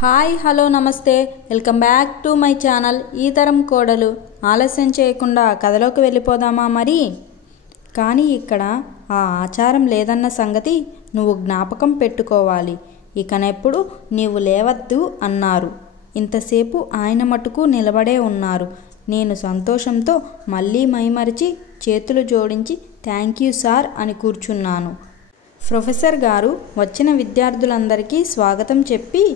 Hi hello నమస్తే welcome back to my channel ఈ తరం కోడలు. ఆలస్యం చేయకుండా కథలోకి వెళ్ళిపోదామా మరి? కానీ ఇక్కడ ఆ ఆచారం లేదన్న సంగతి నువ్వు జ్ఞాపకం పెట్టుకోవాలి. ఇకనెప్పుడు నీవు లేవద్దు అన్నారు. ఇంతసేపు ఆయన మటుకు నిలబడే ఉన్నారు. నేను సంతోషంతో మళ్ళీ మైమరిచి చేతులు జోడించి థ్యాంక్ యూ సార్ అని కూర్చున్నాను. ప్రొఫెసర్ గారు వచ్చిన విద్యార్థులందరికీ స్వాగతం చెప్పి,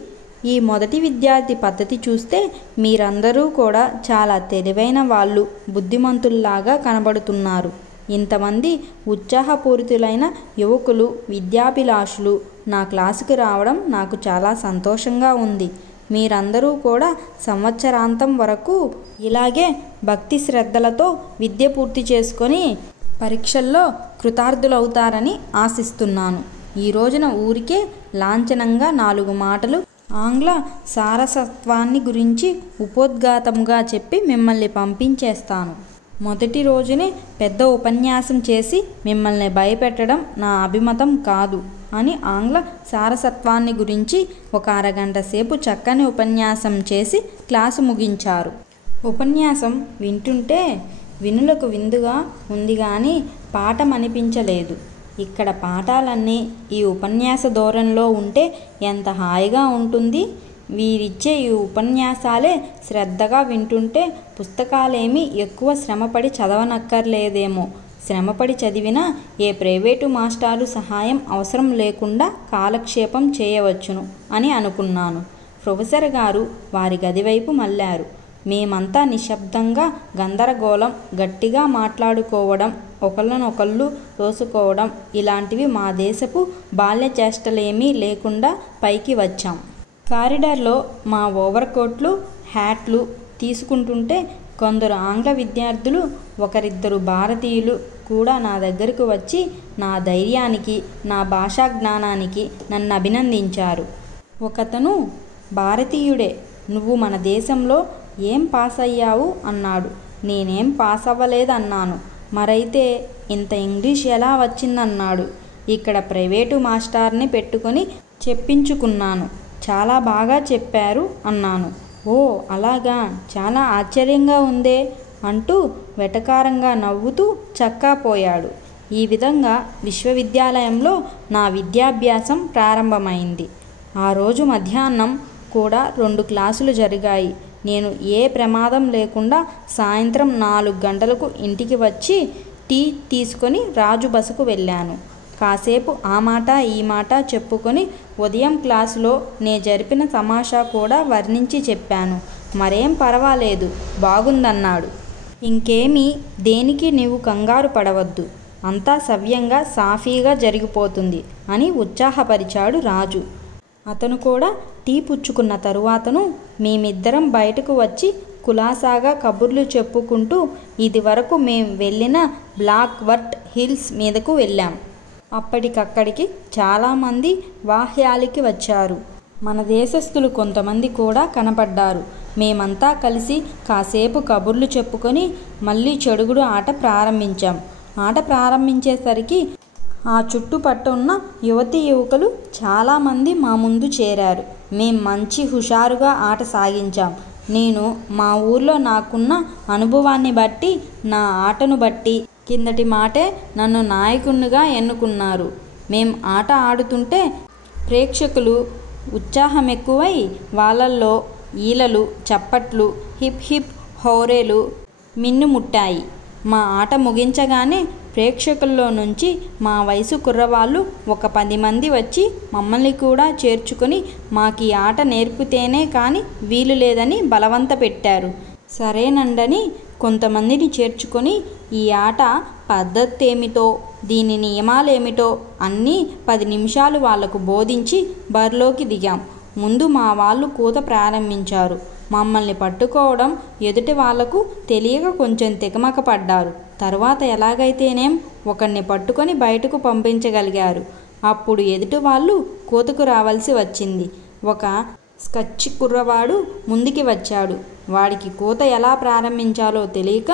ఈ మొదటి విద్యార్థి పద్ధతి చూస్తే మీరందరూ కూడా చాలా తెలివైన వాళ్ళు, బుద్ధిమంతుల్లాగా కనబడుతున్నారు. ఇంతమంది ఉత్సాహపూరితులైన యువకులు, విద్యాభిలాషులు నా క్లాసుకు రావడం నాకు చాలా సంతోషంగా ఉంది. మీరందరూ కూడా సంవత్సరాంతం వరకు ఇలాగే భక్తి శ్రద్ధలతో విద్య పూర్తి చేసుకొని పరీక్షల్లో కృతార్థులవుతారని ఆశిస్తున్నాను. ఈ రోజున ఊరికే లాంఛనంగా 4 మాటలు ఆంగ్ల సారసత్వాన్ని గురించి ఉపోద్ఘాతముగా చెప్పి మిమ్మల్ని పంపించేస్తాను. మొదటి రోజునే పెద్ద ఉపన్యాసం చేసి మిమ్మల్ని భయపెట్టడం నా అభిమతం కాదు అని ఆంగ్ల సారసత్వాన్ని గురించి ఒక అరగంట సేపు చక్కని ఉపన్యాసం చేసి క్లాసు ముగించారు. ఉపన్యాసం వింటుంటే వినులకు విందుగా ఉంది కానీ పాఠం అనిపించలేదు. ఇక్కడ పాఠాలన్నీ ఈ ఉపన్యాస ధోరణిలో ఉంటే ఎంత హాయిగా ఉంటుంది. వీరిచ్చే ఈ ఉపన్యాసాలే శ్రద్ధగా వింటుంటే పుస్తకాలేమీ ఎక్కువ శ్రమపడి చదవనక్కర్లేదేమో. శ్రమపడి చదివినా ఏ ప్రైవేటు మాస్టారు సహాయం అవసరం లేకుండా కాలక్షేపం చేయవచ్చును అని అనుకున్నాను. ప్రొఫెసర్ గారు వారి గదివైపు మళ్ళారు. మేమంతా నిశ్శబ్దంగా గందరగోళం, గట్టిగా మాట్లాడుకోవడం, ఒకళ్ళనొకళ్ళు తోసుకోవడం ఇలాంటివి మా దేశపు బాల్య చేష్టలేమీ లేకుండా పైకి వచ్చాం. కారిడార్లో మా ఓవర్కోట్లు, హ్యాట్లు తీసుకుంటుంటే కొందరు ఆంగ్ల విద్యార్థులు, ఒకరిద్దరు భారతీయులు కూడా నా దగ్గరకు వచ్చి నా ధైర్యానికి, నా భాషా జ్ఞానానికి నన్ను అభినందించారు. ఒకతను భారతీయుడే, నువ్వు మన దేశంలో ఏం పాస్ అయ్యావు అన్నాడు. నేనేం పాస్ అవ్వలేదన్నాను. మరైతే ఇంత ఇంగ్లీష్ ఎలా వచ్చిందన్నాడు. ఇక్కడ ప్రైవేటు మాస్టర్ని పెట్టుకొని చెప్పించుకున్నాను. చాలా బాగా చెప్పారు అన్నాను. ఓ అలాగా, చాలా ఆశ్చర్యంగా ఉందే అంటూ వెటకారంగా నవ్వుతూ చక్కాపోయాడు. ఈ విధంగా విశ్వవిద్యాలయంలో నా విద్యాభ్యాసం ప్రారంభమైంది. ఆ రోజు మధ్యాహ్నం కూడా 2 క్లాసులు జరిగాయి. నేను ఏ ప్రమాదం లేకుండా సాయంత్రం 4 గంటలకు ఇంటికి వచ్చి టీ తీసుకొని రాజు బసకు వెళ్ళాను. కాసేపు ఆ మాట ఈ మాట చెప్పుకొని ఉదయం క్లాసులో నే జరిపిన తమాషా కూడా వర్ణించి చెప్పాను. మరేం పర్వాలేదు, బాగుందన్నాడు. ఇంకేమీ దేనికి నీవు కంగారు పడవద్దు, అంతా సవ్యంగా సాఫీగా జరిగిపోతుంది అని ఉత్సాహపరిచాడు రాజు. అతను కూడా టీ పుచ్చుకున్న తరువాతను మేమిద్దరం బయటకు వచ్చి కులాసాగా కబుర్లు చెప్పుకుంటూ ఇది వరకు మేం వెళ్ళిన బ్లాక్ వర్ట్ హిల్స్ మీదకు వెళ్ళాం. అప్పటికక్కడికి చాలామంది వాహ్యాలికి వచ్చారు. మన దేశస్థులు కొంతమంది కూడా కనపడ్డారు. మేమంతా కలిసి కాసేపు కబుర్లు చెప్పుకొని మళ్ళీ చెడుగుడు ఆట ప్రారంభించాం. ఆట ప్రారంభించేసరికి ఆ చుట్టుపట్టు ఉన్న యువతీ యువకులు చాలామంది మా ముందు చేరారు. మేం మంచి హుషారుగా ఆట సాగించాం. నేను మా ఊర్లో నాకున్న అనుభవాన్ని బట్టి, నా ఆటను బట్టి కిందటి మాటే నన్ను నాయకునిగా ఎన్నుకున్నారు. మేం ఆట ఆడుతుంటే ప్రేక్షకులు ఉత్సాహం ఎక్కువై వాళ్ళల్లో ఈలలు, చప్పట్లు, హిప్ హిప్ హోరేలు మిన్నుముట్టాయి. మా ఆట ముగించగానే ప్రేక్షకుల్లో నుంచి మా వయసు కుర్రవాళ్ళు ఒక 10 మంది వచ్చి మమ్మల్ని కూడా చేర్చుకొని మాకీ ఆట నేర్పితేనే కానీ వీలు లేదని బలవంత పెట్టారు. సరేనండని కొంతమందిని చేర్చుకొని ఈ ఆట పద్ధతేమిటో, దీని నియమాలేమిటో అన్నీ 10 నిమిషాలు వాళ్లకు బోధించి బరిలోకి దిగాం. ముందు మా వాళ్ళు కూత ప్రారంభించారు. మమ్మల్ని పట్టుకోవడం ఎదుటి వాళ్లకు తెలియక కొంచెం తికమక పడ్డారు. తర్వాత ఎలాగైతేనేం ఒకరిని పట్టుకొని బయటకు పంపించగలిగారు. అప్పుడు ఎదుటి వాళ్ళు కూతకు రావాల్సి వచ్చింది. ఒక స్కచ్ కుర్రవాడు ముందుకి వచ్చాడు. వాడికి కూత ఎలా ప్రారంభించాలో తెలియక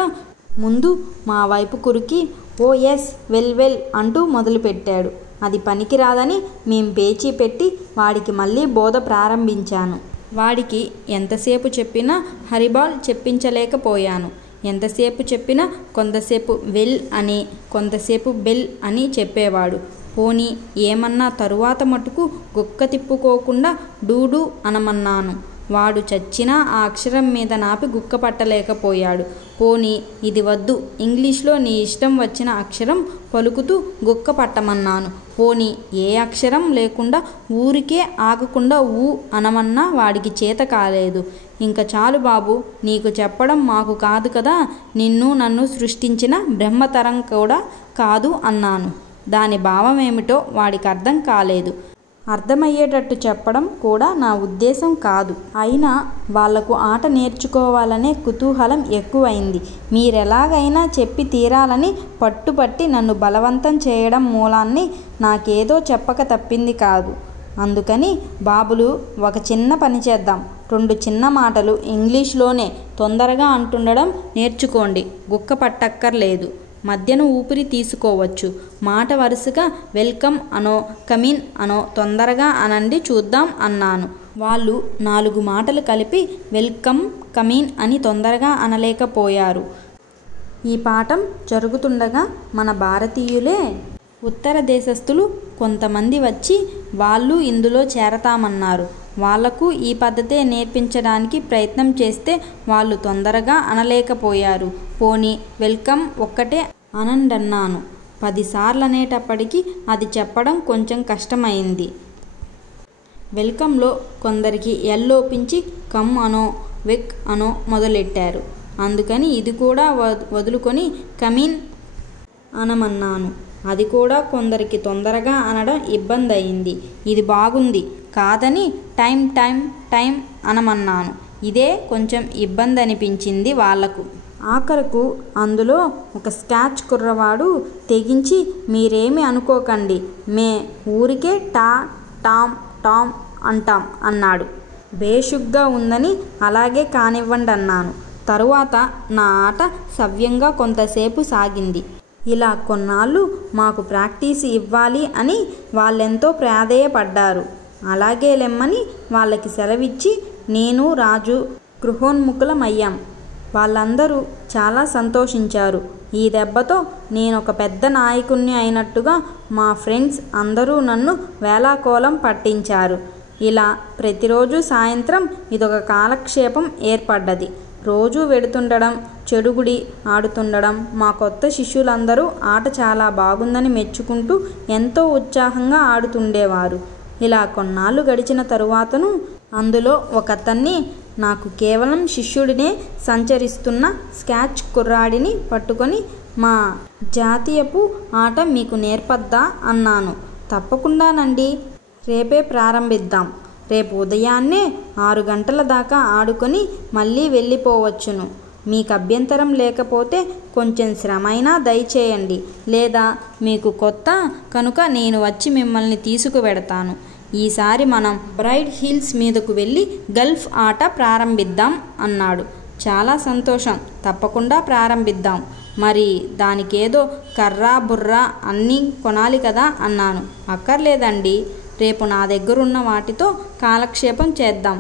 ముందు మా వైపు కురికి ఓ ఎస్ వెల్ వెల్ అంటూ మొదలుపెట్టాడు. అది పనికిరాదని మేం పేచీ పెట్టి వాడికి మళ్ళీ బోధ ప్రారంభించాను. వాడికి ఎంతసేపు చెప్పినా హరిబాల్ చెప్పించలేకపోయాను. ఎంతసేపు చెప్పినా కొంతసేపు వెల్ అని, కొంతసేపు బెల్ అని చెప్పేవాడు. పోనీ ఏమన్నా తరువాత మటుకు గుక్క తిప్పుకోకుండా డూడు అనమన్నాను. వాడు చచ్చినా ఆ అక్షరం మీద నాపి గుక్క పట్టలేకపోయాడు. పోనీ ఇది వద్దు, ఇంగ్లీష్లో నీ ఇష్టం వచ్చిన అక్షరం పలుకుతూ గుక్క పట్టమన్నాను. పోనీ ఏ అక్షరం లేకుండా ఊరికే ఆగకుండా ఊ అనమన్నా వాడికి చేత కాలేదు. ఇంక చాలు బాబు, నీకు చెప్పడం మాకు కాదు కదా, నిన్ను నన్ను సృష్టించిన బ్రహ్మతరం కూడా కాదు అన్నాను. దాని భావమేమిటో వాడికి అర్థం కాలేదు. అర్థమయ్యేటట్టు చెప్పడం కూడా నా ఉద్దేశం కాదు. అయినా వాళ్లకు ఆట నేర్చుకోవాలనే కుతూహలం ఎక్కువైంది. మీరెలాగైనా చెప్పి తీరాలని పట్టుపట్టి నన్ను బలవంతం చేయడం మూలాన్ని నాకేదో చెప్పక తప్పింది కాదు. అందుకని బాబులు, ఒక చిన్న పని చేద్దాం. 2 చిన్న మాటలు ఇంగ్లీష్లోనే తొందరగా అంటుండడం నేర్చుకోండి. గుక్క పట్టక్కర్లేదు. మధ్యన ఊపిరి తీసుకోవచ్చు. మాట వరుసగా వెల్కమ్ అనో కమిన్ అనో తొందరగా అనండి చూద్దాం అన్నాను. వాళ్ళు 4 మాటలు కలిపి వెల్కమ్ కమిన్ అని తొందరగా అనలేకపోయారు. ఈ పాఠం జరుగుతుండగా మన భారతీయులే ఉత్తర దేశస్థులు కొంతమంది వచ్చి వాళ్ళు ఇందులో చేరతామన్నారు. వాళ్లకు ఈ పద్ధతే నేర్పించడానికి ప్రయత్నం చేస్తే వాళ్ళు తొందరగా అనలేకపోయారు. పోనీ వెల్కమ్ ఒక్కటే అనండన్నాను. 10 సార్లు అనేటప్పటికీ అది చెప్పడం కొంచెం కష్టమైంది. వెల్కంలో కొందరికి ఎల్లోపించి కమ్ అనో వెక్ అనో మొదలెట్టారు. అందుకని ఇది కూడా వదులుకొని కమిన్ అనమన్నాను. అది కూడా కొందరికి తొందరగా అనడం ఇబ్బంది అయింది. ఇది బాగుంది కాదని టైం అనమన్నాను. ఇదే కొంచెం ఇబ్బంది అనిపించింది వాళ్లకు. ఆఖరకు అందులో ఒక స్కాచ్ కుర్రవాడు తెగించి మీరేమి అనుకోకండి, మే ఊరికే టామ్ అంటాం అన్నాడు. బేషుగ్గా ఉందని అలాగే కానివ్వండి అన్నాను. తరువాత నా ఆట సవ్యంగా కొంతసేపు సాగింది. ఇలా కొన్నాళ్ళు మాకు ప్రాక్టీస్ ఇవ్వాలి అని వాళ్ళెంతో ప్రాధేయపడ్డారు. అలాగే లెమ్మని వాళ్ళకి సెలవిచ్చి నేను రాజు గృహోన్ముఖులమయ్యాం. వాళ్ళందరూ చాలా సంతోషించారు. ఈ దెబ్బతో నేనొక పెద్ద నాయకుణ్ణి అయినట్టుగా మా ఫ్రెండ్స్ అందరూ నన్ను వేళాకోళం పట్టించారు. ఇలా ప్రతిరోజు సాయంత్రం ఇదొక కాలక్షేపం ఏర్పడ్డది. రోజూ వెడుతుండడం, చెడుగుడి ఆడుతుండడం. మా కొత్త శిష్యులందరూ ఆట చాలా బాగుందని మెచ్చుకుంటూ ఎంతో ఉత్సాహంగా ఆడుతుండేవారు. ఇలా కొన్నాళ్ళు గడిచిన తరువాతను అందులో ఒకతన్ని, నాకు కేవలం శిష్యుడినే సంచరిస్తున్న స్కాచ్ కుర్రాడిని పట్టుకొని మా జాతీయపు ఆట మీకు నేర్పద్దా అన్నాను. తప్పకుండానండి, రేపే ప్రారంభిద్దాం. రేపు ఉదయాన్నే 6 గంటల దాకా ఆడుకొని మళ్ళీ వెళ్ళిపోవచ్చును. మీకు అభ్యంతరం లేకపోతే కొంచెం శ్రమైనా దయచేయండి. లేదా మీకు కొత్త కనుక నేను వచ్చి మిమ్మల్ని తీసుకువెడతాను. ఈసారి మనం బ్రైడ్ హిల్స్ మీదకు వెళ్ళి గల్ఫ్ ఆట ప్రారంభిద్దాం అన్నాడు. చాలా సంతోషం, తప్పకుండా ప్రారంభిద్దాం. మరి దానికేదో కర్రా బుర్రా అన్నీ కొనాలి కదా అన్నాను. అక్కర్లేదండి, రేపు నా దగ్గరున్న వాటితో కాలక్షేపం చేద్దాం.